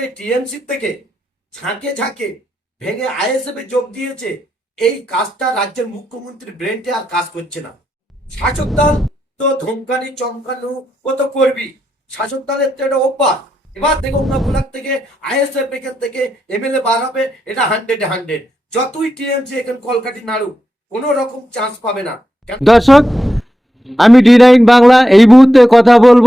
যেভাবে টিএমসি থেকে ঝাঁকে ঝাঁকে ভেঙে আইএসএফ যোগ দিয়েছে, এই কাজটা রাজ্যের মুখ্যমন্ত্রী ব্রেনটে আর কাজ করছে না। শাসক দল তো ধমকানি, চমকানো, ও তো করবি। শাসক দলের তো এটা অভ্যাস। এবার দেখো না ব্লক থেকে আইএসএফ এখান থেকে এমএলএ বার হবে, এটা হান্ড্রেড হান্ড্রেড যতই টিএমসি এখানে কলকাটি নাড়ুক কোনো রকম চান্স পাবে না। দর্শক, আমি ডি নাইন বাংলা এই মুহূর্তে কথা বলব।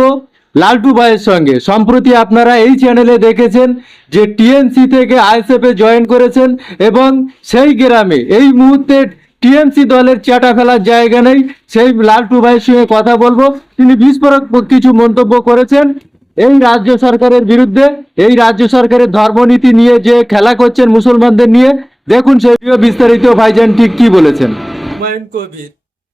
লালটু ভাইয়ের সঙ্গে। সম্প্রতি আপনারা এই চ্যানেলে দেখেছেন যে টিএমসি থেকে আইএসএফ জয়েন করেছেন এবং সেই গ্রামে এই মুহূর্তে টিএমসি দলের চাটা ফেলার জায়গা নেই। সেই লালটু ভাইয়ের সঙ্গে কথা বলব। তিনি বিস্ফোরক কিছু মন্তব্য করেছেন। এই রাজ্য সরকারের বিরুদ্ধে, এই রাজ্য সরকারের ধর্মনীতি নিয়ে যে খেলা করছেন মুসলমানদের নিয়ে, দেখুন সেই বিস্তারিত ভাইজান ঠিক কি বলেছেন।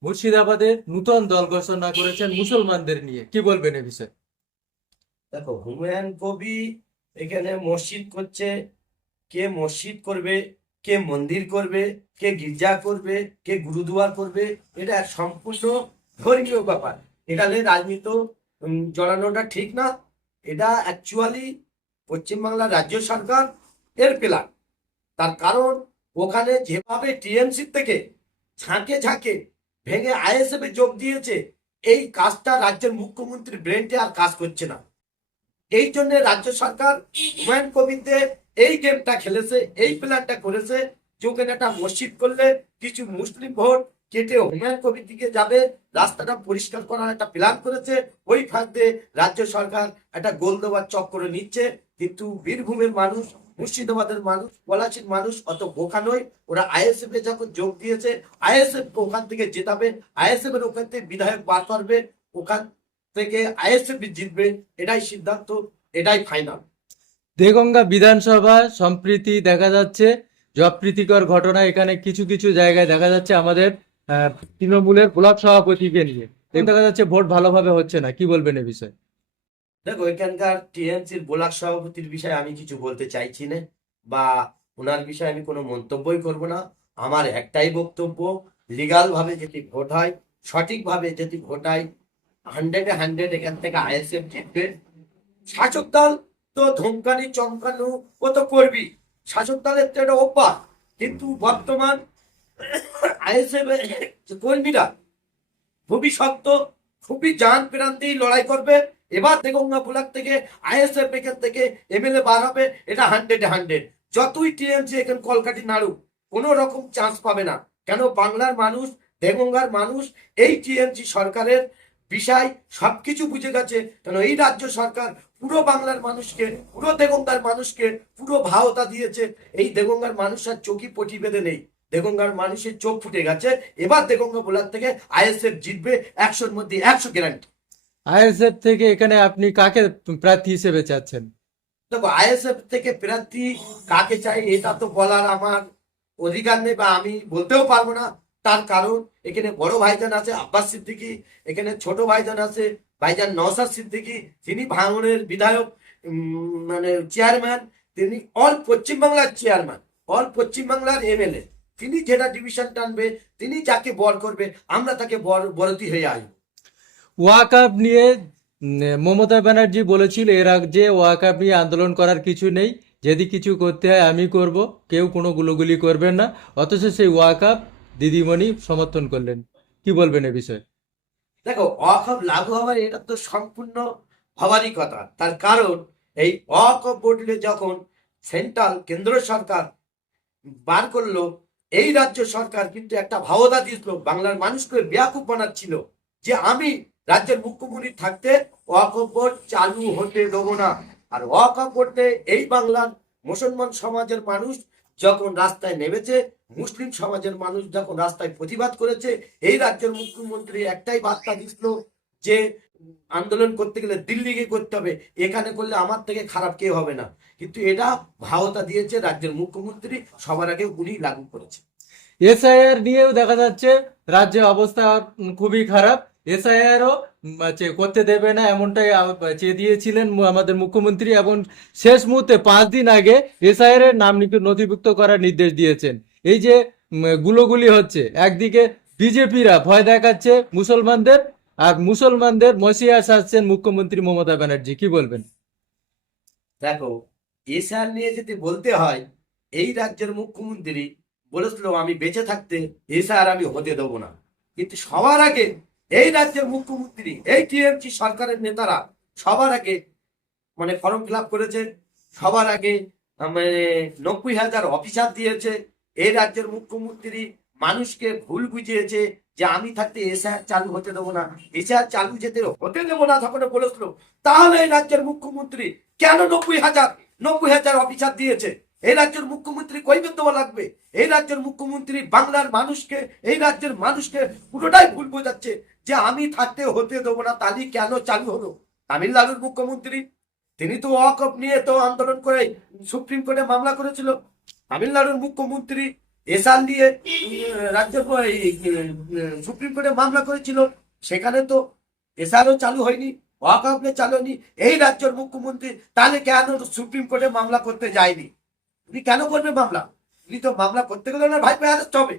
মুর্শিদাবাদে নূতন দল ঘোষণা করেছেন মুসলমানদের নিয়ে। কি বলবেন এ বিষয়ে? দেখো, হুমায়ুন কবি এখানে মসজিদ করছে। কে মসজিদ করবে, কে মন্দির করবে, কে গির্জা করবে, কে গুরুদুয়ার করবে, এটা সম্পূর্ণ ধর্মীয় ব্যাপার। এখানে রাজনীতি জড়ানোটা ঠিক না। এটা অ্যাকচুয়ালি পশ্চিমবাংলার রাজ্য সরকার এর প্ল্যান তার কারণ, ওখানে যেভাবে টিএমসি থেকে ঝাঁকে ঝাঁকে ভেঙে আইএসএফ যোগ দিয়েছে, এই কাজটা রাজ্যের মুখ্যমন্ত্রী ব্রেনটে আর কাজ করছে না। এই জন্য রাজ্য সরকার হুমায়ুন কবিরদের এই গেমটা খেলেছে, এই প্ল্যানটা করেছে। যে একটা মসজিদ করলে কিছু মুসলিম ভোট কেটে হুমায়ুন কবির দিকে যাবে। রাস্তাটা পরিষ্কার করার একটা প্ল্যান করেছে। ওই ফাঁকতে রাজ্য সরকার একটা গোল দেওয়ার চক্করে নিচ্ছে। কিন্তু বীরভূমের মানুষ, মুর্শিদাবাদের মানুষ, পলাশির মানুষ অত বোকা নয়। ওরা আইএসএফ এ যখন যোগ দিয়েছে, আইএসএফ ওখান থেকে জেতাবে। আইএসএফ এর ওখান থেকে বিধায়ক বার করবে। ওখান থেকে আইএসএফ জিতবে এটাই সিদ্ধান্ত এটাই ফাইনাল দেগঙ্গা বিধানসভা সম্প্রীতি দেখা যাচ্ছে জপ্রীতিকর ঘটনা এখানে কিছু কিছু জায়গায় দেখা যাচ্ছে আমাদের তৃণমূলের ব্লক সভাপতিকে নিয়ে। দেখা যাচ্ছে ভোট ভালোভাবে হচ্ছে না কি বলবেন এ বিষয়ে? দেখো এখানকার টিএমসির ব্লক সভাপতির বিষয়ে আমি কিছু বলতে চাইছি না বা ওনার বিষয়ে আমি কোনো মন্তব্যই করব না। আমার একটাই বক্তব্য লিগাল ভাবে যদি ভোট হয় সঠিকভাবে যদি ভোট হয় হান্ড্রেডে হান্ড্রেড এখান থেকে আইএসএফ জিতবে। শাসক দল তো ধমকানি, চমকানো, ও তো করবি শাসক দলের তো এটা অভ্যাস। কিন্তু বর্তমান আইএসএফ কর্মীরা ভবিষ্যৎ খুবই জান দিয়ে লড়াই করবে। এবার দেগঙ্গা ব্লক থেকে আইএসএফ এখান থেকে এমএলএ বার হবে, এটা হান্ড্রেড হান্ড্রেড যতই টিএমসি এখানে কলকাটি নাড়ুক, কোনো রকম চান্স পাবে না। কেন? বাংলার মানুষ, দেগঙ্গার মানুষ, এই টিএমসি সরকারের বিষয় সবকিছু বুঝে গেছে। কেন এই রাজ্য সরকার পুরো বাংলার মানুষকে পুরো দেগঙ্গার মানুষকে পুরো ভাওতা দিয়েছে। এই দেগঙ্গার মানুষ আর চোখই পটি বেঁধে নেই। দেগঙ্গার মানুষের চোখ ফুটে গেছে। এবার দেগঙ্গা ব্লক থেকে আইএসএফ জিতবে একশোর মধ্যে একশো গ্যারান্টি আইএসএফ থেকে এখানে আপনি কাকে প্রার্থী হিসেবে চাচ্ছেন? দেখো আইএসএফ থেকে প্রার্থী কাকে চাই এটা তো বলার আমার অধিকার নেই বা আমি বলতেও পারব না। তার কারণ, এখানে বড় ভাইজান আছে আব্বাস সিদ্দিকী, এখানে ছোট ভাইজান আছে ভাইজান নওসাদ সিদ্দিকী তিনি ভাঙনের বিধায়ক মানে চেয়ারম্যান তিনি অল পশ্চিমবাংলার চেয়ারম্যান অল পশ্চিমবাংলার এমএলএ তিনি যেটা ডিভিশন টানবে, তিনি যাকে বর করবে, আমরা তাকে বর বরতি হয়ে আসব। ওয়াকআপ নিয়ে মমতা ব্যানার্জি বলেছিল এর আগে ওয়াকআপ নিয়ে আন্দোলন করার কিছু নেই, যদি কিছু করতে হয় আমি করব, কেউ কোনো গুলোগুলি করবেন না, অথচ সেই ওয়াকআপ দিদিমণি সমর্থন করলেন। কি বলবেন এ বিষয়ে? দেখো, অকপ লাগু হওয়ার এটা তো সম্পূর্ণ হওয়ারই কথা। তার কারণ, এই অকপ বোর্ডে যখন সেন্ট্রাল কেন্দ্র সরকার বার করল, এই রাজ্য সরকার কিন্তু একটা ভাবদা দিয়েছিল বাংলার মানুষকে ব্যাকুপ বানাচ্ছিল যে আমি রাজ্যের মুখ্যমন্ত্রী থাকতে ওয়াকফ বোর্ড চালু হতে দেবো না। আর ওয়াকফ বোর্ডে এই বাংলার মুসলমান সমাজের মানুষ যখন রাস্তায় নেমেছে মুসলিম সমাজের মানুষ যখন রাস্তায় প্রতিবাদ করেছে, এই রাজ্যের মুখ্যমন্ত্রী একটাই বার্তা দিছিল যে, আন্দোলন করতে গেলে দিল্লি গিয়ে করতে হবে, এখানে করলে আমার থেকে খারাপ কেউ হবে না। কিন্তু এটা ভাওতা দিয়েছে রাজ্যের মুখ্যমন্ত্রী, সবার আগে উনি লাগু করেছে। এসআইআর নিয়েও দেখা যাচ্ছে রাজ্যের অবস্থা খুবই খারাপ। এসআইআরও করতে দেবে না এমনটাই চেয়ে দিয়েছিলেন আমাদের মুখ্যমন্ত্রী এবং শেষ মুহূর্তে পাঁচ দিন আগে এসআইআর এর নাম নথিভুক্ত করার নির্দেশ দিয়েছেন। এই যে গুলোগুলি হচ্ছে, একদিকে বিজেপিরা ভয় দেখাচ্ছে মুসলমানদের আর মুসলমানদের মসিয়া সাজছেন মুখ্যমন্ত্রী মমতা ব্যানার্জি, কি বলবেন? দেখো এসআর নিয়ে যদি বলতে হয়, এই রাজ্যের মুখ্যমন্ত্রী বলেছিল, আমি বেঁচে থাকতে এসআর আমি হতে দেবো না। কিন্তু সবার আগে এই রাজ্যের মুখ্যমন্ত্রী, এই টিএমসি সরকারের নেতারা সবার আগে মানে ফর্ম ফিল করেছে, সবার আগে মানে নব্বই হাজার অফিসার দিয়েছে এই রাজ্যের মুখ্যমন্ত্রী মানুষকে ভুল বুঝিয়েছে যে আমি থাকতে এসআর চালু হতে দেবো না। এসআর চালু যেতে হতে দেবো না তখন বলেছিল। তাহলে এই রাজ্যের মুখ্যমন্ত্রী কেন নব্বই হাজার নব্বই হাজার অফিসার দিয়েছে? এই রাজ্যের মুখ্যমন্ত্রী কৈবেন দেওয়া লাগবে। এই রাজ্যের মুখ্যমন্ত্রী বাংলার মানুষকে, এই রাজ্যের মানুষকে পুরোটাই ভুল বোঝাচ্ছে যে আমি থাকতে হতে দেবো না, তালি কেন চালু হলো? তামিলনাড়ুর মুখ্যমন্ত্রী, তিনি তো ওয়াকফ নিয়ে তো আন্দোলন করে সুপ্রিম কোর্টে মামলা করেছিল। তামিলনাড়ুর মুখ্যমন্ত্রী এসআর দিয়ে রাজ্য সুপ্রিম কোর্টে মামলা করেছিল। সেখানে তো এসআরও চালু হয়নি ওয়াকফ চালু হয়নি। এই রাজ্যের মুখ্যমন্ত্রী তাহলে কেন সুপ্রিম কোর্টে মামলা করতে যায়নি? উনি কেন করবে মামলা? উনি তো মামলা করতে গেলে ওনার ভাইপো অ্যারেস্ট হবে।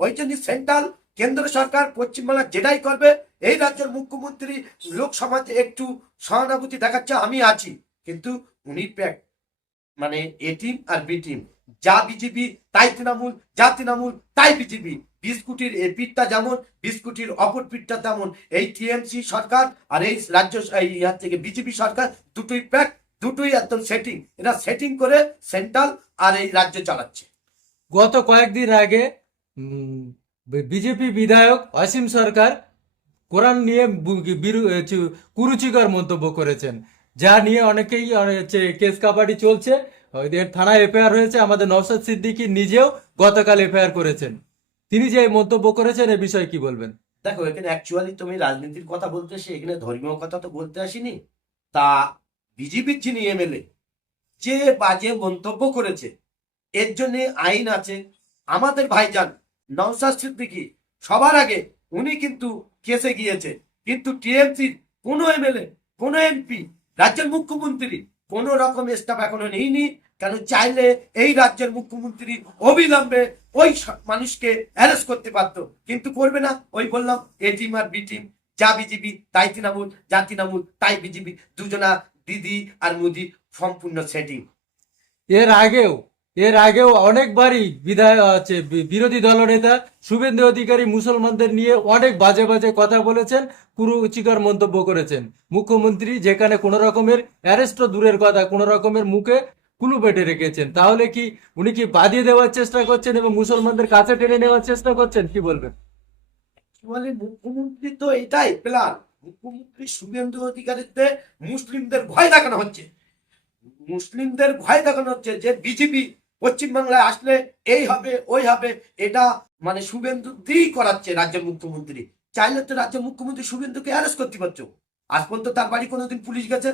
ওই জন্য সেন্ট্রাল কেন্দ্র সরকার পশ্চিমবাংলা যেটাই করবে, এই রাজ্যের মুখ্যমন্ত্রী লোক সমাজে একটু সহানুভূতি দেখাচ্ছে, আমি আছি। কিন্তু উনি প্যাক মানে এ টিম আর বি টিম যা বিজেপি, তাই তৃণমূল, যা তৃণমূল, তাই বিজেপি। বিস্কুটির এ পিঠটা যেমন, বিস্কুটির অপর পিঠটা তেমন। এই টিএমসি সরকার আর এই রাজ্য, এই ইহার থেকে বিজেপি সরকার দুটোই প্যাক দুটোই একদম সেটিং এরা সেটিং করে সেন্ট্রাল আর এই রাজ্য চালাচ্ছে। গত কয়েকদিন আগে বিজেপি বিধায়ক অসীম সরকার কোরআন নিয়ে কুরুচিকর মন্তব্য করেছেন। যা নিয়ে অনেকেই কেস কাবাডি চলছে। এর থানায় এফআইআর হয়েছে, আমাদের নওশাদ সিদ্দিকী নিজেও গতকাল এফআইআর করেছেন। তিনি যে মন্তব্য করেছেন, এ বিষয়ে কি বলবেন? দেখো, এখানে অ্যাকচুয়ালি তুমি রাজনীতির কথা বলতে আসি এখানে ধর্মীয় কথা তো বলতে আসিনি। তা বিজেপির যিনি এমএলএ, যে বাজে মন্তব্য করেছে, এর জন্য আইন আছে। আমাদের ভাইজান নওসাদ সিদ্দিকি, সবার আগে উনি কিন্তু কেসে গিয়েছে। কিন্তু টিএমসির কোনো এমএলএ, কোনো এমপি, রাজ্যের মুখ্যমন্ত্রী কোনো রকম স্টাফ এখনও নেইনি। কেন চাইলে এই রাজ্যের মুখ্যমন্ত্রী অবিলম্বে ওই মানুষকে অ্যারেস্ট করতে পারতো কিন্তু করবে না। ওই বললাম, এ টিম আর বি টিম যা বিজেপি তাই তৃণমূল, যা তৃণমূল, তাই বিজেপি দুজনা দিদি আর মোদি সম্পূর্ণ সেটিং এর আগেও এর আগেও অনেকবারই বিধায়ক আছে বিরোধী দলনেতা শুভেন্দু অধিকারী মুসলমানদের নিয়ে অনেক বাজে বাজে কথা বলেছেন, কুরুচিকর মন্তব্য করেছেন। মুখ্যমন্ত্রী যেখানে কোনো রকমের অ্যারেস্ট দূরের কথা, কোনো রকমের মুখে কুলু পেটে রেখেছেন। তাহলে কি উনি কি বাদিয়ে দেওয়ার চেষ্টা করছেন এবং মুসলমানদের কাছে টেনে নেওয়ার চেষ্টা করছেন? কি বলবেন? মানে মুখ্যমন্ত্রী তো এটাই প্ল্যান। মুখ্যমন্ত্রী শুভেন্দু অধিকারীতে মুসলিমদের ভয় দেখানো হচ্ছে। মুসলিমদের ভয় দেখানো হচ্ছে যে বিজেপি পশ্চিমবাংলায় আসলে এই হবে, ওই হবে, এটা মানে শুভেন্দু দিয়েই করাচ্ছে রাজ্যের মুখ্যমন্ত্রী। চাইলে তো রাজ্যের মুখ্যমন্ত্রী শুভেন্দুকে অ্যারেস্ট করতে পারছ আজ পর্যন্ত তার বাড়ি কোনোদিন পুলিশ গেছে,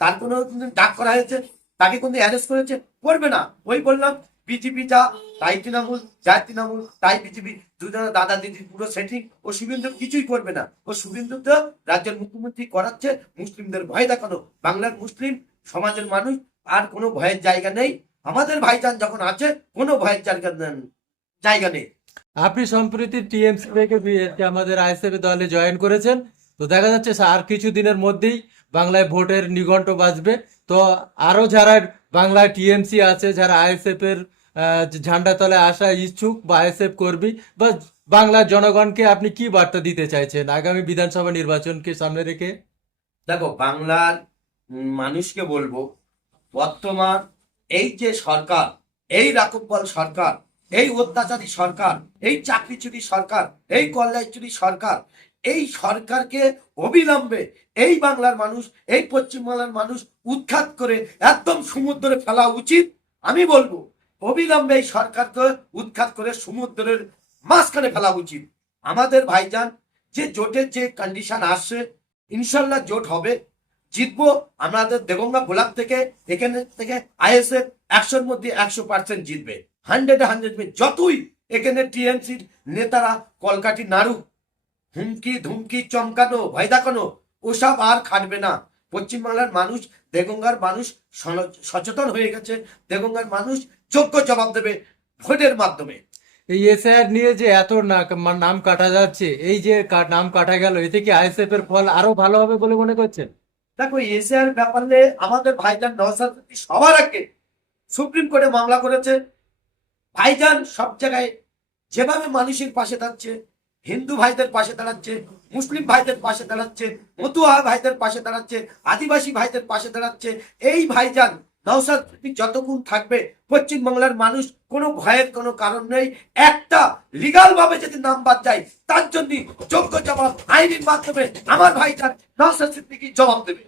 তার কোনো দিন ডাক করা হয়েছে, তাকে কোনো অ্যারেস্ট করেছে করবে না। ওই বললাম, বিজেপি যা, তাই তৃণমূল যা তৃণমূল, তাই বিজেপি দুজনে দাদা দিদি পুরো সেটিং ও শুভেন্দু কিছুই করবে না। ও শুভেন্দু তো রাজ্যের মুখ্যমন্ত্রী করাচ্ছে, মুসলিমদের ভয় দেখানো। বাংলার মুসলিম, সমাজের মানুষ, আর কোনো ভয়ের জায়গা নেই। আমাদের ভাইজান যখন আছে কোনো ভয়ের জায়গা নেই- আপনি সম্প্রতি টিএমসি থেকে আমাদের আইএসএফ দলে জয়েন করেছেন তো দেখা যাচ্ছে আর কিছু দিনের মধ্যেই বাংলায় ভোটের নিঘণ্ট বাজবে। তো আরও যারা বাংলায় টিএমসি আছে যারা আইএসএফ এর ঝান্ডা তলে আসা ইচ্ছুক বা আইএসএফ কর্মী বা বাংলার জনগণকে আপনি কি বার্তা দিতে চাইছেন আগামী বিধানসভা নির্বাচনকে সামনে রেখে? দেখো বাংলার মানুষকে বলব বর্তমান এই যে সরকার, এই রাকুব্বল সরকার, এই অত্যাচারী সরকার, এই চাকরিচুরি সরকার, এই কল্যাণচুরি সরকার, এই সরকারকে অবিলম্বে এই বাংলার মানুষ, এই পশ্চিমবাংলার মানুষ উৎখাত করে একদম সমুদ্রে ফেলা উচিত। আমি বলব, অবিলম্বে এই সরকারকে উৎখাত করে সমুদ্রের মাঝখানে ফেলা উচিত। আমাদের ভাইজান, যে জোটের যে কন্ডিশন আসছে, ইনশাল্লাহ জোট হবে। জিতবো, আমাদের দেগঙ্গা গোলাপ থেকে, এখানে থেকে আইএসএফ একশোর মধ্যে একশো পার্সেন্ট জিতবে। হান্ড্রেড হান্ড্রেড যতই এখানে টিএমসির নেতারা কলকাটি নাড়ু হুমকি ধুমকি চমকানো, ভয় দেখানো, ওসব আর খাটবে না। পশ্চিমবাংলার মানুষ, দেগঙ্গার মানুষ সচেতন হয়ে গেছে, দেগঙ্গার মানুষ যোগ্য জবাব দেবে ভোটের মাধ্যমে। এই এসআইআর নিয়ে যে এত নাম কাটা যাচ্ছে, এই যে নাম কাটা গেল, এতে কি আইএসএফ এর ফল আরও ভালো হবে বলে মনে করছেন? দেখো এশিয়ার ব্যাপারে আমাদের ভাইজান নওসাদ সবার আগে সুপ্রিম কোর্টে মামলা করেছে। ভাইজান সব জায়গায় যেভাবে মানুষের পাশে দাঁড়াচ্ছে, হিন্দু ভাইদের পাশে দাঁড়াচ্ছে, মুসলিম ভাইদের পাশে দাঁড়াচ্ছে, মতুয়া ভাইদের পাশে দাঁড়াচ্ছে, আদিবাসী ভাইদের পাশে দাঁড়াচ্ছে, এই ভাইজান নওসাদ যতক্ষণ থাকবে পশ্চিমবাংলার মানুষ কোনো ভয়ের কোনো কারণ নেই। একটা লিগাল ভাবে যদি নাম বাদ যায়, তার জন্য যোগ্য জবাব আইনের মাধ্যমে আমার ভাইটার নওসাদ সিদ্দিকি জবাব দেবে।